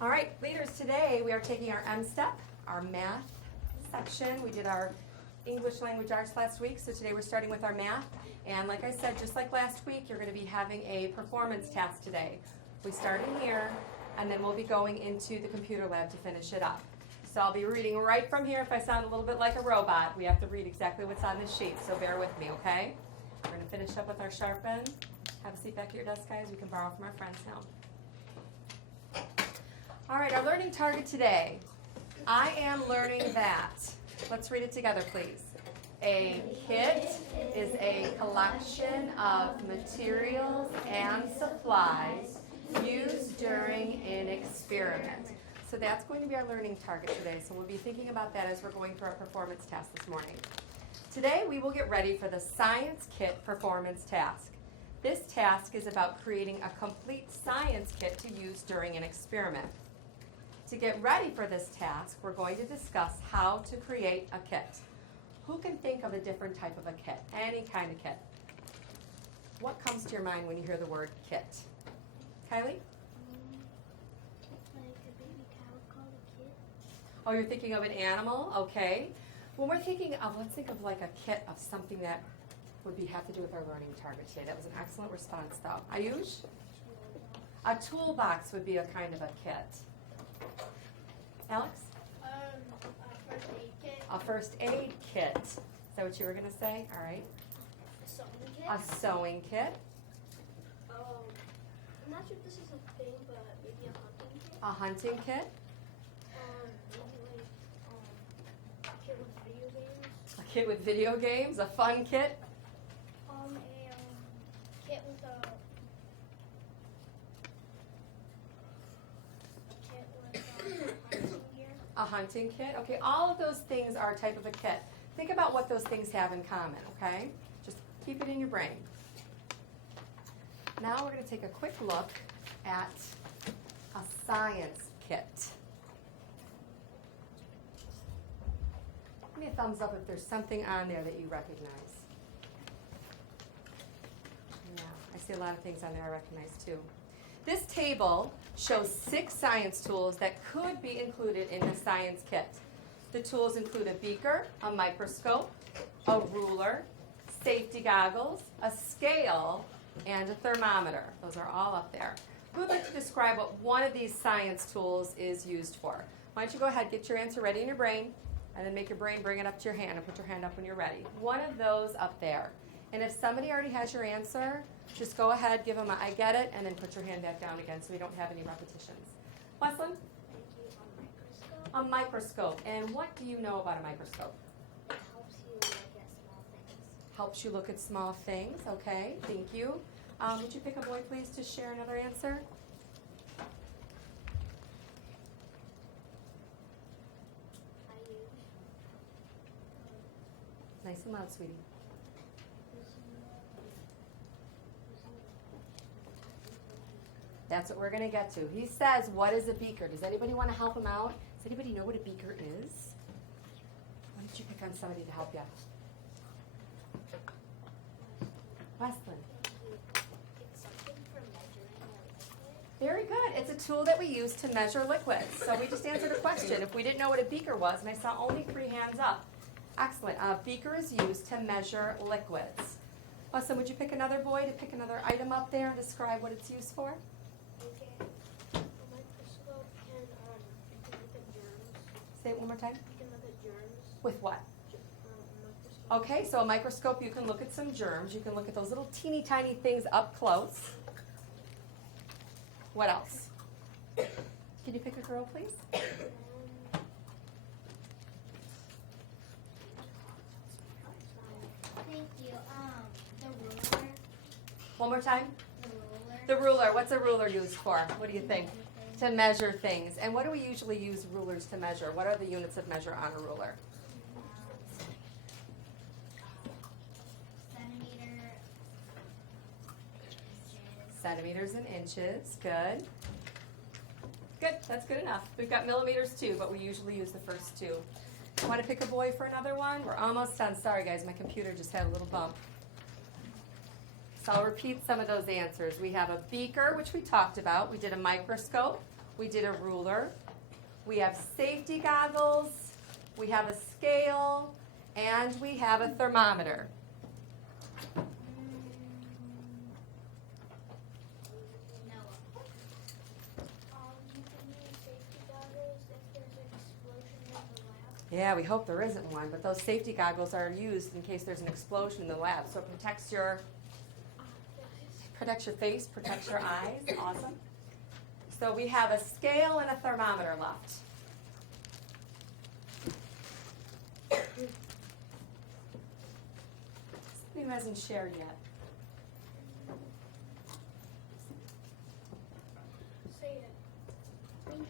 All right, leaders, today we are taking our M-Step, our math section. We did our English language arts last week, so today we're starting with our math. And like I said, just like last week, you're going to be having a performance task today. We start in here, and then we'll be going into the computer lab to finish it up. So I'll be reading right from here. If I sound a little bit like a robot, we have to read exactly what's on this sheet, so bear with me, okay? We're going to finish up with our sharpen. Have a seat back at your desk, guys. We can borrow from our friends now. All right, our learning target today. I am learning that. Let's read it together, please. A kit is a collection of materials and supplies used during an experiment. So that's going to be our learning target today. So we'll be thinking about that as we're going through our performance task this morning. Today we will get ready for the science kit performance task. This task is about creating a complete science kit to use during an experiment. To get ready for this task, we're going to discuss how to create a kit. Who can think of a different type of a kit? Any kind of kit. What comes to your mind when you hear the word kit? Kylie? Like a baby cow called a kit. Oh, you're thinking of an animal? Okay. When we're thinking of, let's think of like a kit of something that would have to do with our learning target today. That was an excellent response, though. Ayush? A toolbox would be a kind of a kit. Alex? A first aid kit. A first aid kit. Is that what you were going to say? All right. A sewing kit. A sewing kit. I'm not sure if this is a thing, but maybe a hunting kit. A hunting kit. Maybe like a kit with video games. A kit with video games. A fun kit. A kit with hunting gear. A hunting kit. Okay, all of those things are a type of a kit. Think about what those things have in common, okay? Just keep it in your brain. Now we're going to take a quick look at a science kit. Give me a thumbs up if there's something on there that you recognize. Yeah, I see a lot of things on there I recognize too. This table shows 6 science tools that could be included in the science kit. The tools include a beaker, a microscope, a ruler, safety goggles, a scale, and a thermometer. Those are all up there. Who would like to describe what one of these science tools is used for? Why don't you go ahead, get your answer ready in your brain, and then make your brain bring it up to your hand and put your hand up when you're ready. One of those up there. And if somebody already has your answer, just go ahead, give them a I get it, and then put your hand back down again so we don't have any repetitions. Wesley? A microscope. And what do you know about a microscope? It helps you look at small things. Helps you look at small things. Okay, thank you. Would you pick a boy, please, to share another answer? Nice and loud, sweetie. That's what we're going to get to. He says, what is a beaker? Does anybody want to help him out? Does anybody know what a beaker is? Why don't you pick on somebody to help you? Westlin. It's something for measuring a liquid. Very good. It's a tool that we use to measure liquids. So we just answered a question. If we didn't know what a beaker was, and I saw only 3 hands up. Excellent. A beaker is used to measure liquids. Westlin, would you pick another boy to pick another item up there and describe what it's used for? Okay. A microscope can you can look at germs. Say it one more time. You can look at germs. With what? Microscope. Okay, so a microscope, you can look at some germs. You can look at those little teeny tiny things up close. What else? Can you pick a girl, please? Thank you. The ruler. One more time. The ruler. The ruler. What's a ruler used for? What do you think? To measure things. And what do we usually use rulers to measure? What are the units of measure on a ruler? Centimeters and inches. Good. Good. That's good enough. We've got millimeters too, but we usually use the first 2. Want to pick a boy for another one? We're almost done. Sorry, guys. My computer just had a little bump. So I'll repeat some of those answers. We have a beaker, which we talked about. We did a microscope. We did a ruler. We have safety goggles. We have a scale. And we have a thermometer. You can use safety goggles if there's an explosion in the lab. Yeah, we hope there isn't one, but those safety goggles are used in case there's an explosion in the lab. So it protects your face, protects your eyes. Awesome. So we have a scale and a thermometer left. Somebody who hasn't shared yet. Say it. Thank you.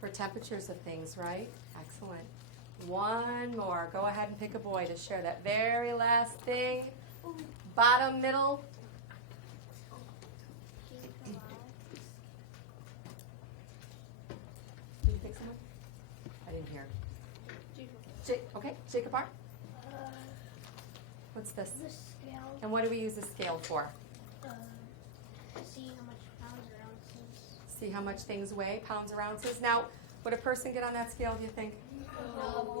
For temperatures of things, right? Excellent. One more. Go ahead and pick a boy to share that very last thing. Bottom, middle. Did you pick someone? I didn't hear. Okay, Jacob R. What's this? The scale. And what do we use the scale for? See how much pounds or ounces. See how much things weigh, pounds or ounces. Now, would a person get on that scale, do you think?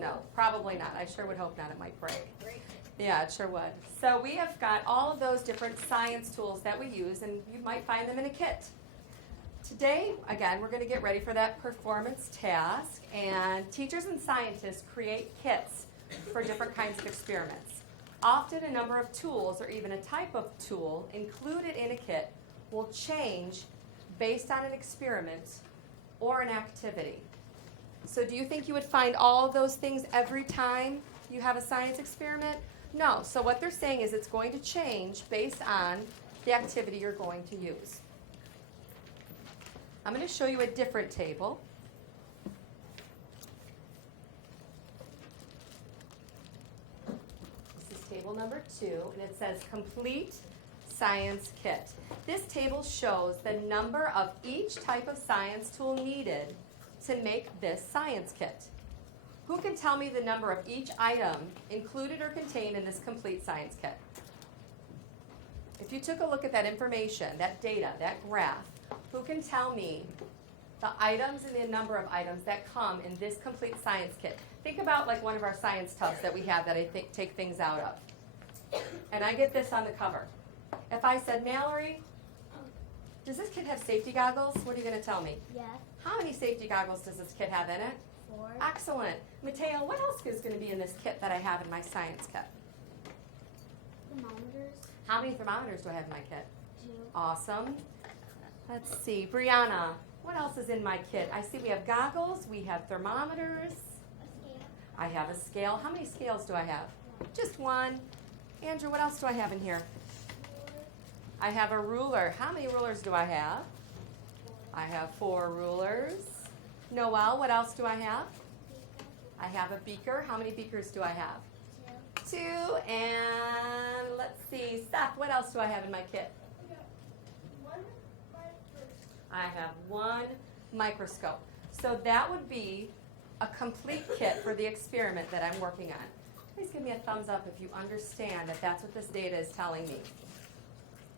No, probably not. I sure would hope not. It might break. Yeah, it sure would. So we have got all of those different science tools that we use, and you might find them in a kit. Today, again, we're going to get ready for that performance task, and teachers and scientists create kits for different kinds of experiments. Often a number of tools, or even a type of tool, included in a kit will change based on an experiment or an activity. So do you think you would find all of those things every time you have a science experiment? No. So what they're saying is it's going to change based on the activity you're going to use. I'm going to show you a different table. This is table number 2, and it says complete science kit. This table shows the number of each type of science tool needed to make this science kit. Who can tell me the number of each item included or contained in this complete science kit? If you took a look at that information, that data, that graph, who can tell me the items and the number of items that come in this complete science kit? Think about like one of our science tubs that we have that I think take things out of. And I get this on the cover. If I said, Mallory, does this kit have safety goggles? What are you going to tell me? Yes. How many safety goggles does this kit have in it? 4. Excellent. Mateo, what else is going to be in this kit that I have in my science kit? Thermometers. How many thermometers do I have in my kit? 2. Awesome. Let's see. Brianna, what else is in my kit? I see we have goggles, we have thermometers, A scale. I have a scale. How many scales do I have? Just one. Andrew, what else do I have in here? I have a ruler. How many rulers do I have? I have 4 rulers. Noelle, what else do I have? I have a beaker. How many beakers do I have? 2. And let's see. Seth, what else do I have in my kit? I have 1 microscope. So that would be a complete kit for the experiment that I'm working on. Please give me a thumbs up if you understand that that's what this data is telling me.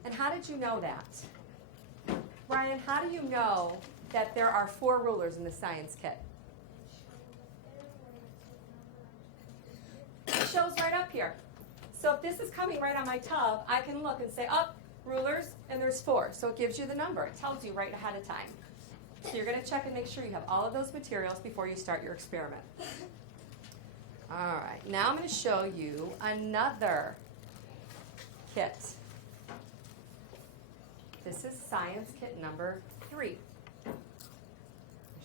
And how did you know that? Brian, how do you know that there are 4 rulers in the science kit? It shows right up here. So if this is coming right on my tub, I can look and say, oh, rulers, and there's 4. So it gives you the number. It tells you right ahead of time. So you're going to check and make sure you have all of those materials before you start your experiment. All right, now I'm going to show you another kit. This is science kit number 3. I'll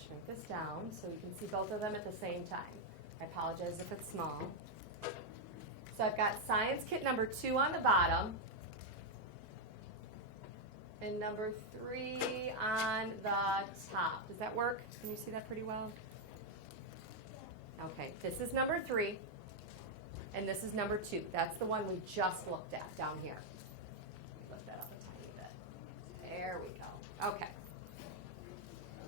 shrink this down so you can see both of them at the same time. I apologize if it's small. So I've got science kit number 2 on the bottom and number 3 on the top. Does that work? Can you see that pretty well? Okay, this is number 3 and this is number 2. That's the one we just looked at down here. Lift that up a tiny bit. There we go. Okay.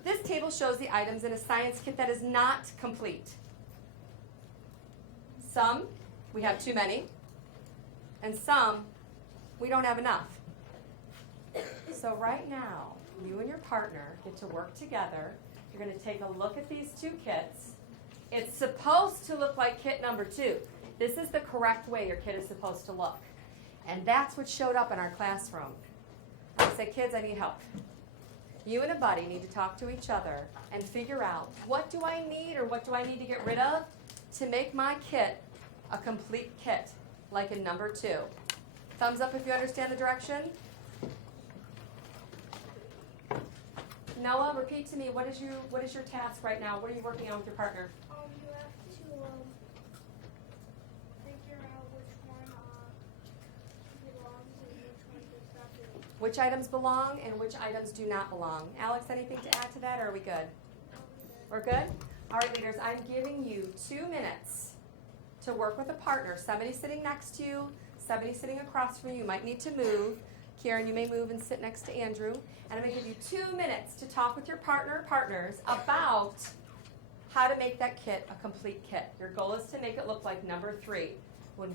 This table shows the items in a science kit that is not complete. Some, we have too many. And some, we don't have enough. So right now, you and your partner get to work together. You're going to take a look at these two kits. It's supposed to look like kit number 2. This is the correct way your kit is supposed to look. And that's what showed up in our classroom. I said, kids, I need help. You and a buddy need to talk to each other and figure out, what do I need or what do I need to get rid of to make my kit a complete kit, like in number 2. Thumbs up if you understand the direction. Noah, repeat to me, what is your task right now? What are you working on with your partner? You have to figure out which one belongs and which one does not belong. Which items belong and which items do not belong. Alex, anything to add to that, or are we good? We're good? All right, leaders, I'm giving you 2 minutes to work with a partner. Somebody sitting next to you, somebody sitting across from you. You might need to move. Karen, you may move and sit next to Andrew. And I'm going to give you 2 minutes to talk with your partners about how to make that kit a complete kit. Your goal is to make it look like number 2, when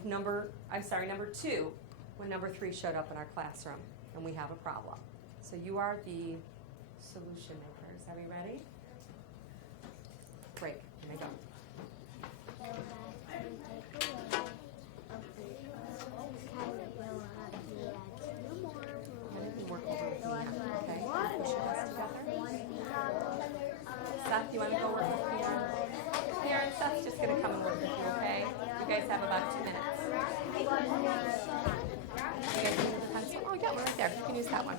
number 3 showed up in our classroom and we have a problem. So you are the solution makers. Are we ready? Great. Here we go. Seth, you want to go work with Karen? Karen, Seth's just going to come and work with you, okay? You guys have about 2 minutes. You guys need a pencil? Oh, yeah, we're right there. You can use that one.